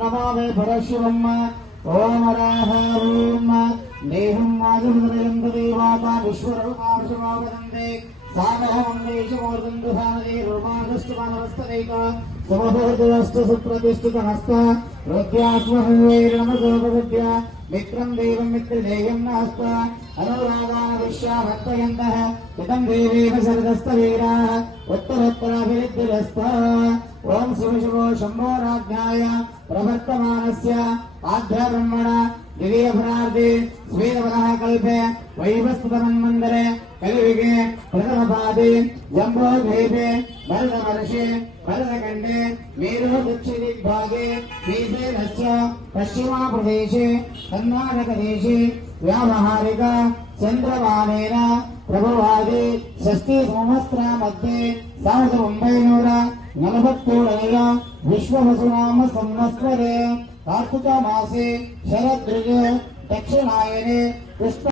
నమామే పరశివమ్మ ఓం రాహ ఓం దేహం మాధుహృదయం దేవాత విశ్వరూపాంశమావదంతే సామహమందేశమూర్ధందుహానదే సమభూతస్తు సుప్రతిష్ఠిత హస్త రుద్యాస్మహేర్నమసోపవిద్య మిత్రం దేవం మిత్రదేయం నాస్త అనురాగాన విశ్వా భక్తయంతః ఇదం దేవేవ శరదస్తవీరాः ఉత్తరోత్తరాభివృద్ధిరస్త. ఓం శివశివో శంభోరాజ్ఞాయ ప్రవర్తమానస్య ఆధ్యాబ్రహ్మణ ద్వితీయభరార్ధి స్వేదవరः కల్పే వైవస్వతమన్మందరే కలియుగే ప్రథమపాది జంబోద్వీపే భరతవర్షే భరతఖండే మేరు దక్షిణదిగ్భాగే శ్రీశైలశ్చ పశ్చిమాప్రదేశే కర్ణాటకదేశే వ్యావహారిక చంద్రవాణేన ಪ್ರಭುವಾಗಿ ಷಷ್ಠಿ ಸಂವತ್ಸರ ಮಧ್ಯೆ ಸಾವಿರದ ಒಂಬೈನೂರ ನಲವತ್ತೇಳನೆಯ ವಿಶ್ವ ವಸುನಾಮ ಸಂವತ್ಸರೇ ಕಾರ್ತಿಕ ಮಾಸೆ ಶರದೃಗೆ దక్షిణాయనే పుష్ప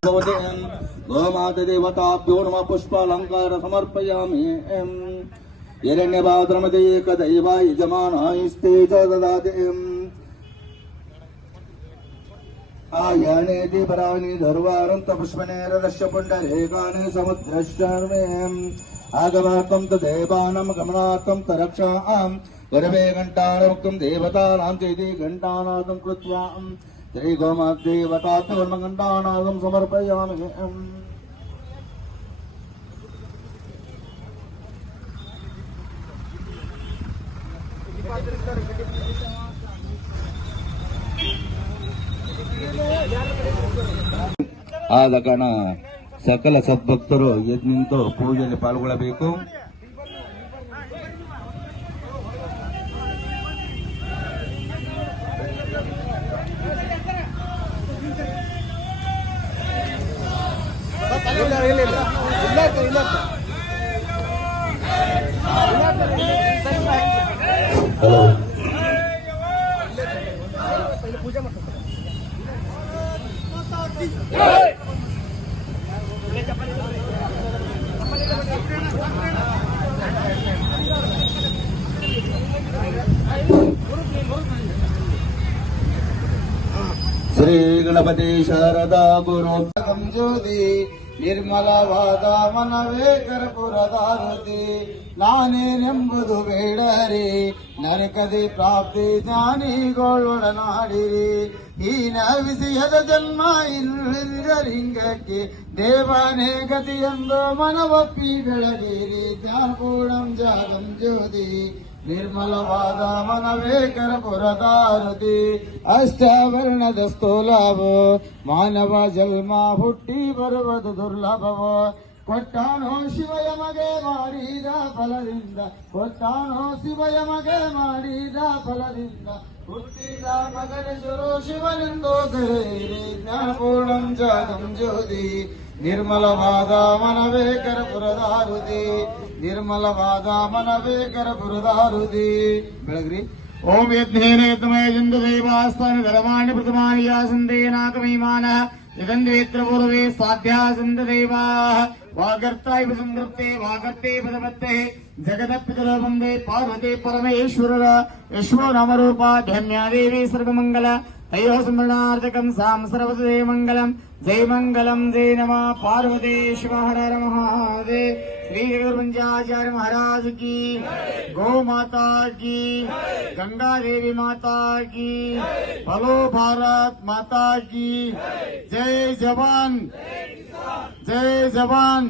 గోమాత దేవతాభ్యో నమ పుష్పాలంకార సమర్పయామి యజమానాయిస్తే ఆయానేతి పరావిని ధర్వారంత పుష్పనేరశ్య పుండరేకాని సముద్రశ్చర్మేం ఆగమార్థం తదేవానం గమనార్థం తరక్షాం గురవే ఘంటారముక్తం దేవతానాం చేతి ఘంటానాదం కృత్వా శ్రీగోమాదేవతాత్మ ఘంటానాదం సమర్పయామి Thank you. ಆದ ಕಾರಣ ಸಕಲ ಸದ್ಭಕ್ತರು ಎದ್ದು ನಿಂತು ಪೂಜೆಯಲ್ಲಿ ಪಾಲ್ಗೊಳ್ಳಬೇಕು. ಹಲೋ ಶ್ರೀ ಗಣಪತಿ ಶಾರದಾ ಗುರು. ಜ್ಯೋತಿ ನಿರ್ಮಲವಾದ ಮನವೇ ಕರ್ಪುರದಾರತಿ ನಾನೇನೆಂಬುದು ಬೇಡರಿ, ನರಕದಿ ಪ್ರಾಪ್ತಿ ಜ್ಞಾನಿಗಳೊಡನಾಡಿರಿ ಹೀನ ವಿಷಯದ ಜನ್ಮ ಇಲ್ಲರಿಂಗಕ್ಕೆ ದೇವನೇ ಗತಿಯೆಂದು ಮನವಪ್ಪಿ ಬೆಳಗಿರಿ. ಜ್ಞಾನಪೂರ್ಣಂ ಜಾಗಂ ಜ್ಯೋತಿ ನಿರ್ಮಲವಾದ ಮನವೇ ಕರ್ಪುರದಾರತಿ ಅಷ್ಟವರ್ಣದ ಸ್ಥೂಲವು ಮಾನವ ಜನ್ಮ ಹುಟ್ಟಿ ಬರುವುದು ದುರ್ಲಭವು. ಕೊಟ್ಟಾನೋ ಶಿವಯ ಮಗೆ ಮಾಡಿದ ಫಲದಿಂದ, ಕೊಟ್ಟಾನೋ ಶಿವಯ ಮಗೆ ಮಾಡಿದ ಫಲದಿಂದ. ಹುಟ್ಟಿದ ಮಗನ ಶುರು ಶಿವನೆಂದು ಕರೆಯಿರಿ, ಜ್ಞಾನಪೂರ್ಣಂ ಜಾತಂ ಜ್ಯೋತಿ. ನಿರ್ಮಲವಾದ ಮನವೇ ಕರಪುರದಾರುದಿ. ನಿರ್ಮಲವಾದ ಮನವೇ ಕರಪುರದಾರುದಿ. ಬೆಳಗ್ರಿ. ओम यज्ञेनेतमय जन्तुदेवास्तानि धर्माणि प्रथमानि यासन्ते नाकमयमानः जगन्वेत्रपूर्वे साध्या सन्तदेवाः वागर्ता इव सङ्कृत्ते वागर्ते पदवत्ते जगदपितलोपन्दे परमेश्वर। यश्वो नामरूपा धन्या देवी तयोः अय्यस्मरणार्थकं सां सर्वम् जय मङ्गलम् जय नम पार्वीजगुरुपुञ्जाचार्यो गङ्गादेवी जय जवान् जय जवान्।